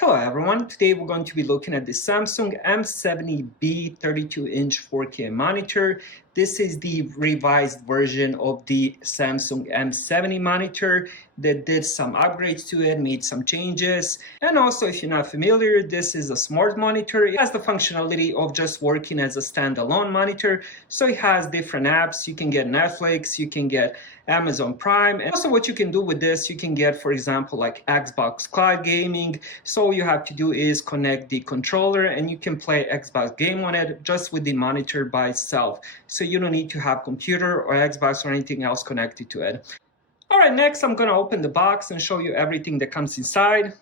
Hello everyone, today we're going to be looking at the Samsung M70B 32-inch 4K monitor. This is the revised version of the Samsung M70 monitor that did some upgrades to it, made some changes. And also, if you're not familiar, this is a smart monitor. It has the functionality of just working as a standalone monitor. So it has different apps. You can get Netflix, you can get Amazon Prime. And also what you can do with this, you can get, for example, like Xbox Cloud Gaming. So all you have to do is connect the controller and you can play Xbox game on it just with the monitor by itself. So you don't need to have computer or Xbox or anything else connected to it. All right, next I'm gonna open the box and show you everything that comes inside.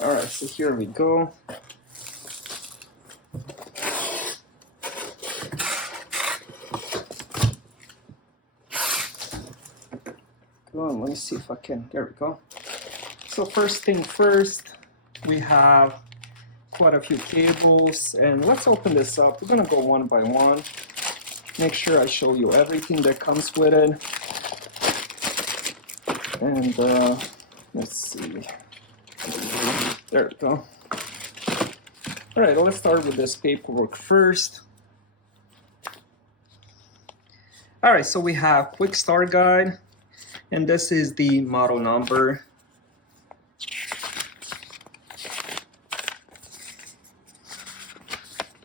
All right, so here we go. Let me see if I can, there we go. So first thing first, we have quite a few cables, and let's open this up. We're gonna go one by one. Make sure I show you everything that comes with it. And let's see, there we go. All right, let's start with this paperwork first. All right, so we have quick start guide. And this is the model number.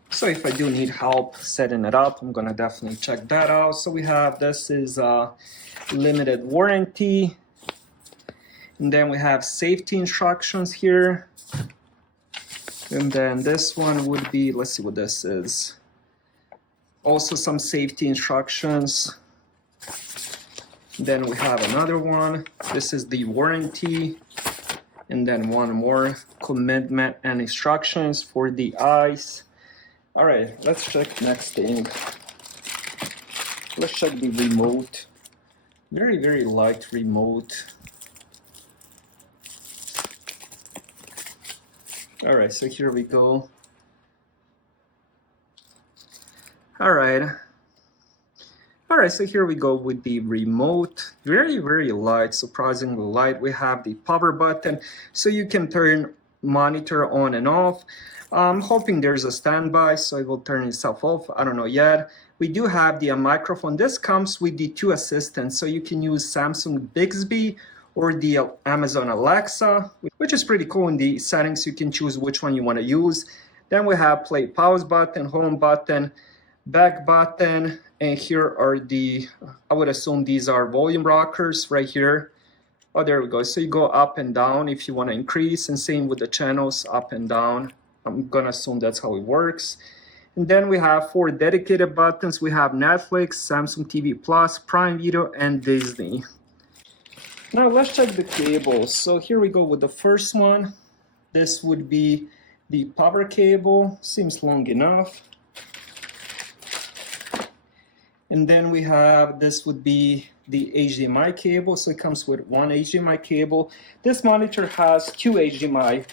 So if I do need help setting it up, I'm gonna definitely check that out. So we have, this is a limited warranty. And then we have safety instructions here. And then this one would be, let's see what this is. Also some safety instructions. Then we have another one. This is the warranty. And then one more, commitment and instructions for the eyes. All right, let's check next thing. Let's check the remote. Very, very light remote. All right, so here we go. All right. All right, so here we go with the remote. Very, very light, surprisingly light. We have the power button, so you can turn monitor on and off. I'm hoping there's a standby, so it will turn itself off. I don't know yet. We do have the microphone. This comes with the two assistants, so you can use Samsung Bixby or the Amazon Alexa, which is pretty cool. In the settings, you can choose which one you want to use. Then we have play pause button, home button, back button, and here are the, I would assume these are volume rockers right here. Oh, there we go. So you go up and down if you want to increase, and same with the channels, up and down. I'm gonna assume that's how it works. And then we have 4 dedicated buttons. We have Netflix, Samsung TV Plus, Prime Video, and Disney. Now let's check the cables. So here we go with the first one. This would be the power cable. Seems long enough. And then we have, this would be the HDMI cable. So it comes with one HDMI cable. This monitor has 2 HDMI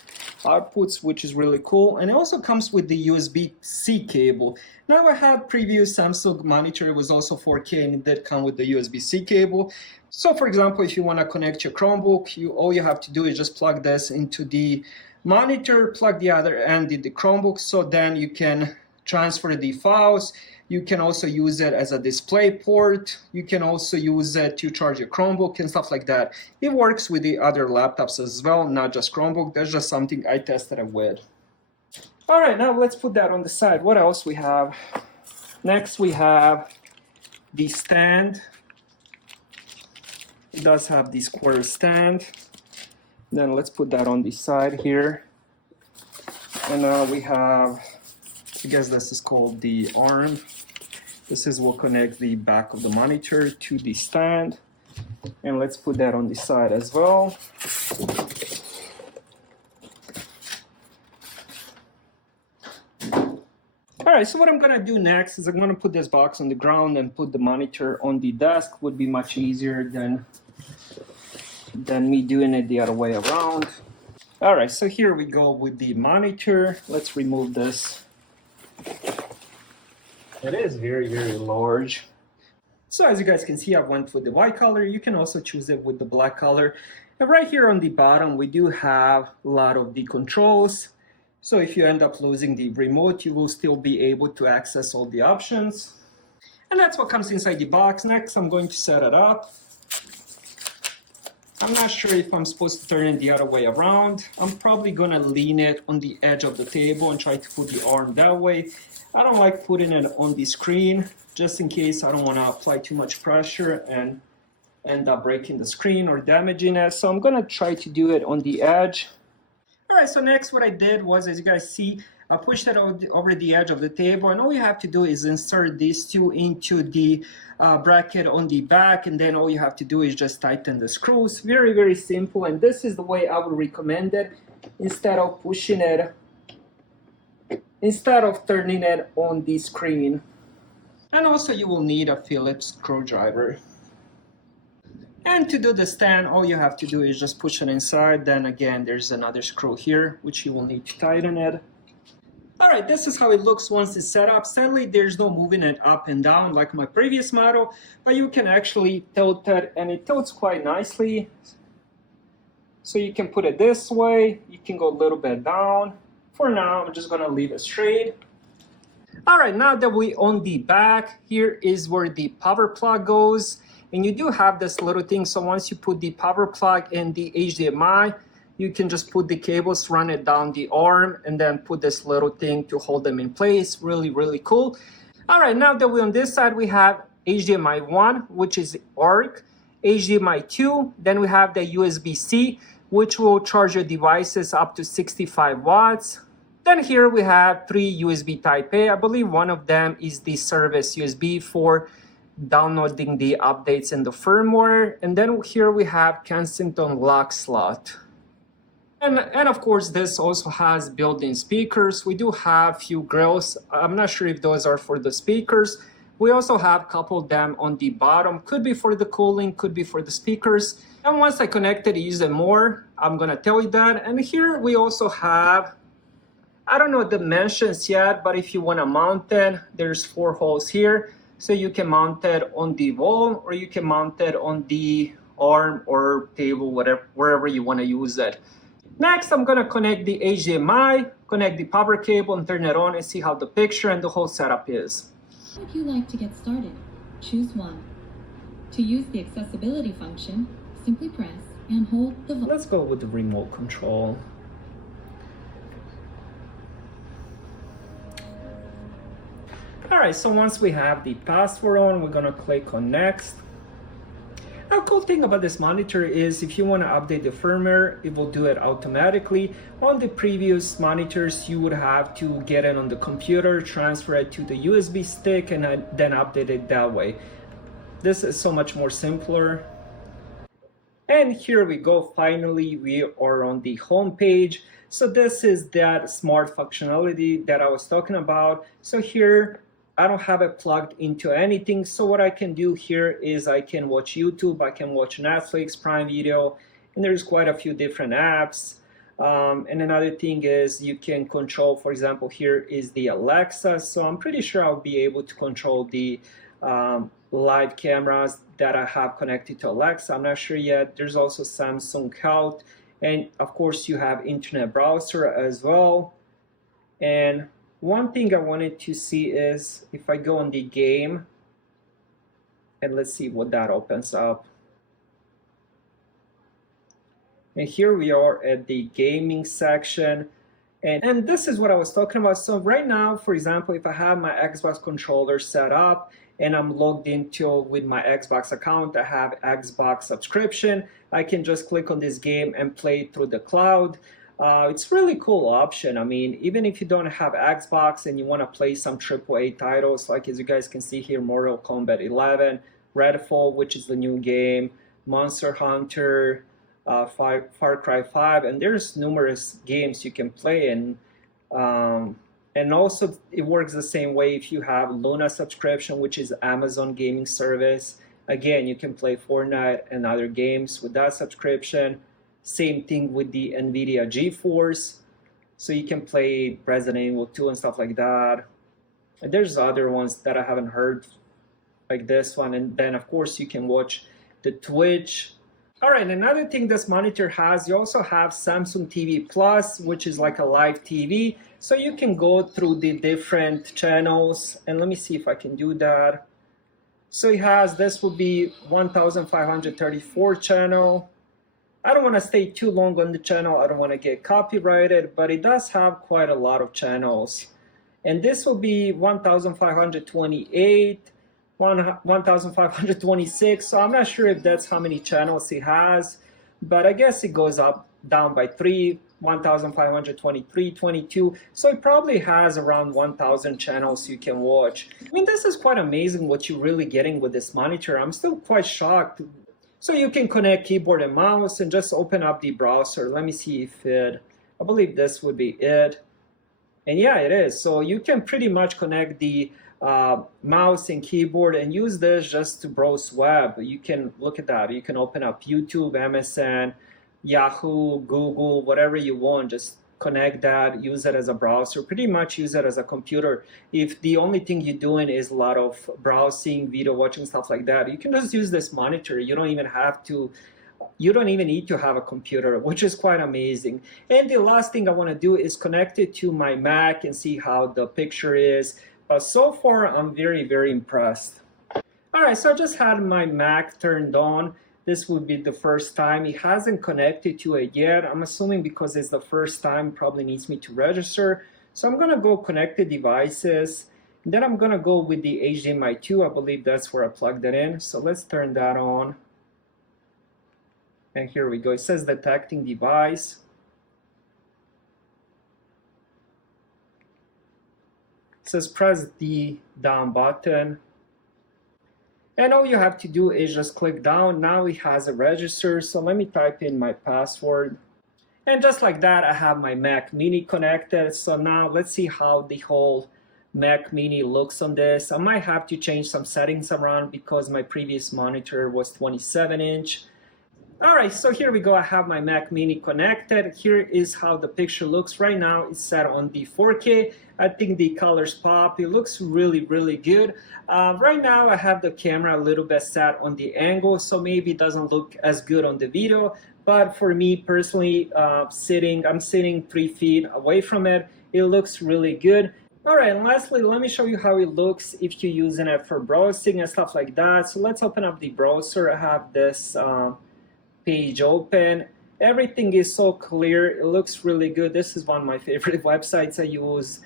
outputs, which is really cool. And it also comes with the USB-C cable. Now I had previous Samsung monitor, it was also 4K, and it did come with the USB-C cable. So for example, if you want to connect your Chromebook, all you have to do is just plug this into the monitor, plug the other end in the Chromebook, so then you can transfer the files. You can also use it as a display port. You can also use it to charge your Chromebook and stuff like that. It works with the other laptops as well, not just Chromebook. That's just something I tested it with. All right, now let's put that on the side. What else we have? Next we have the stand. It does have the square stand. Then let's put that on the side here. And now we have, I guess this is called the arm. This is what connects the back of the monitor to the stand. And let's put that on the side as well. All right, so what I'm gonna do next is I'm gonna put this box on the ground and put the monitor on the desk. Would be much easier than me doing it the other way around. All right, so here we go with the monitor. Let's remove this. It is very, very large. So as you guys can see, I went with the white color. You can also choose it with the black color. And right here on the bottom, we do have a lot of the controls. So if you end up losing the remote, you will still be able to access all the options. And that's what comes inside the box. Next, I'm going to set it up. I'm not sure if I'm supposed to turn it the other way around. I'm probably gonna lean it on the edge of the table and try to put the arm that way. I don't like putting it on the screen, just in case I don't wanna apply too much pressure and end up breaking the screen or damaging it. So I'm gonna try to do it on the edge. All right, so next what I did was, as you guys see, I pushed it over the edge of the table, and all you have to do is insert these two into the bracket on the back, and then all you have to do is just tighten the screws. Very, very simple, and this is the way I would recommend it, instead of pushing it, instead of turning it on the screen. And also you will need a Phillips screwdriver. And to do the stand, all you have to do is just push it inside. Then again, there's another screw here, which you will need to tighten it. All right, this is how it looks once it's set up. Sadly, there's no moving it up and down like my previous model, but you can actually tilt it, and it tilts quite nicely. So you can put it this way, you can go a little bit down. For now, I'm just gonna leave it straight. All right, now that we're on the back, here is where the power plug goes. And you do have this little thing, so once you put the power plug in the HDMI, you can just put the cables, run it down the arm, and then put this little thing to hold them in place. Really, really cool. All right, now that we're on this side, we have HDMI 1, which is ARC, HDMI 2, then we have the USB-C, which will charge your devices up to 65 watts. Then here we have 3 USB Type A. I believe one of them is the service USB for downloading the updates and the firmware. And then here we have Kensington lock slot. And of course, this also has built-in speakers. We do have few grills. I'm not sure if those are for the speakers. We also have a couple of them on the bottom. Could be for the cooling, could be for the speakers. And once I connect it, use it more, I'm gonna tell you that. And here we also have, I don't know the dimensions yet, but if you wanna mount it, there's 4 holes here. So you can mount it on the wall, or you can mount it on the arm or table, whatever, wherever you want to use it. Next, I'm going to connect the HDMI, connect the power cable, and turn it on and see how the picture and the whole setup is. How would you like to get started? Choose one. To use the accessibility function, simply press and hold the volume. Let's go with the remote control. All right, so once we have the password on, we're gonna click on next. A cool thing about this monitor is if you wanna update the firmware, it will do it automatically. On the previous monitors, you would have to get it on the computer, transfer it to the USB stick, and then update it that way. This is so much more simpler. And here we go, finally, we are on the home page. So this is that smart functionality that I was talking about. So here, I don't have it plugged into anything. So what I can do here is I can watch YouTube, I can watch Netflix, Prime Video, and there's quite a few different apps. And another thing is you can control, for example, here is the Alexa. So I'm pretty sure I'll be able to control the live cameras that I have connected to Alexa. I'm not sure yet. There's also Samsung Health. And of course you have internet browser as well. And one thing I wanted to see is if I go on the game, and let's see what that opens up. And here we are at the gaming section. And this is what I was talking about. So right now, for example, if I have my Xbox controller set up and I'm logged into with my Xbox account, I have Xbox subscription, I can just click on this game and play it through the cloud. It's really cool option. I mean, even if you don't have Xbox and you want to play some AAA titles, like as you guys can see here, Mortal Kombat 11, Redfall, which is the new game, Monster Hunter, Far Cry 5, and there's numerous games you can play. And also it works the same way if you have Luna subscription, which is Amazon gaming service. Again, you can play Fortnite and other games with that subscription. Same thing with the NVIDIA GeForce. So you can play Resident Evil 2 and stuff like that. And there's other ones that I haven't heard, like this one. And then of course you can watch the Twitch. All right, another thing this monitor has, you also have Samsung TV Plus, which is like a live TV. So you can go through the different channels, and let me see if I can do that. So it has, this will be 1534 channel. I don't want to stay too long on the channel, I don't want to get copyrighted, but it does have quite a lot of channels. And this will be 1528, 1526, so I'm not sure if that's how many channels it has, but I guess it goes up down by 3, 1523, 22, so it probably has around 1000 channels you can watch. I mean, this is quite amazing what you're really getting with this monitor. I'm still quite shocked. So you can connect keyboard and mouse and just open up the browser. Let me see if it, I believe this would be it. And yeah, it is. So you can pretty much connect the mouse and keyboard and use this just to browse web. You can look at that. You can open up YouTube, MSN, Yahoo, Google, whatever you want. Just connect that, use it as a browser, pretty much use it as a computer. If the only thing you're doing is a lot of browsing, video watching, stuff like that, you can just use this monitor. You don't even need to have a computer, which is quite amazing. And the last thing I want to do is connect it to my Mac and see how the picture is. So far, I'm very, very impressed. All right, so I just had my Mac turned on. This would be the first time. It hasn't connected to it yet. I'm assuming because it's the first time, probably needs me to register. So I'm gonna go connected devices. And then I'm gonna go with the HDMI 2. I believe that's where I plugged it in. So let's turn that on. And here we go. It says detecting device. It says press the down button. And all you have to do is just click down. Now it has a register. So let me type in my password. And just like that, I have my Mac Mini connected. So now let's see how the whole Mac Mini looks on this. I might have to change some settings around because my previous monitor was 27-inch. All right, so here we go. I have my Mac Mini connected. Here is how the picture looks right now. It's set on the 4K. I think the colors pop. It looks really, really good. Right now, I have the camera a little bit set on the angle, so maybe it doesn't look as good on the video. But for me personally, I'm sitting 3 feet away from it. It looks really good. All right, and lastly, let me show you how it looks if you're using it for browsing and stuff like that. So let's open up the browser. I have this page open. Everything is so clear. It looks really good. This is one of my favorite websites I use,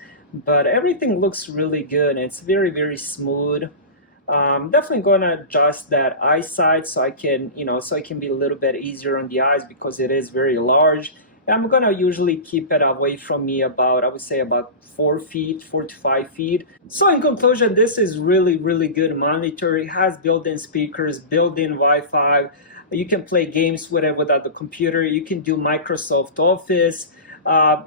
but everything looks really good. It's very, very smooth. Definitely gonna adjust that eyesight so I can, so it can be a little bit easier on the eyes because it is very large. And I'm gonna usually keep it away from me about, I would say about 4 to 5 feet. So in conclusion, this is really, really good monitor. It has built-in speakers, built-in Wi-Fi. You can play games with it without the computer. You can do Microsoft Office.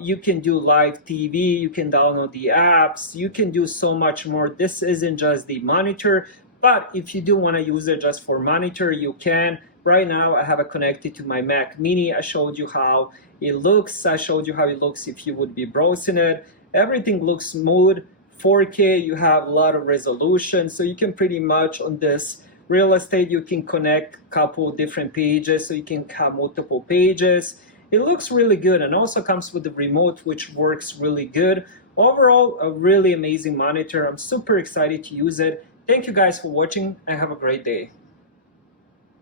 You can do live TV. You can download the apps. You can do so much more. This isn't just the monitor, but if you do want to use it just for monitor, you can. Right now, I have it connected to my Mac Mini. I showed you how it looks. I showed you how it looks if you would be browsing it. Everything looks smooth. 4K, you have a lot of resolution, so you can pretty much on this real estate, you can connect a couple different pages, so you can have multiple pages. It looks really good and also comes with the remote, which works really good. Overall, a really amazing monitor. I'm super excited to use it. Thank you guys for watching and have a great day.